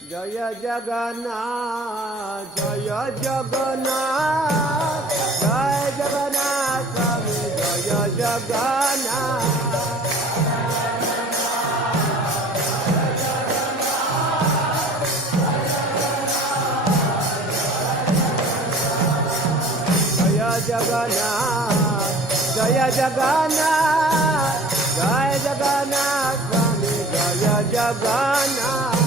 জয় জগন্নাথ জয় জগন্নাথ জয় জগন্নাথ স্বামী জয় জগন্নাথ জগন্নাথ জয় জগন্নাথ জয় জগন্নাথ স্বামী জয় জগন্নাথ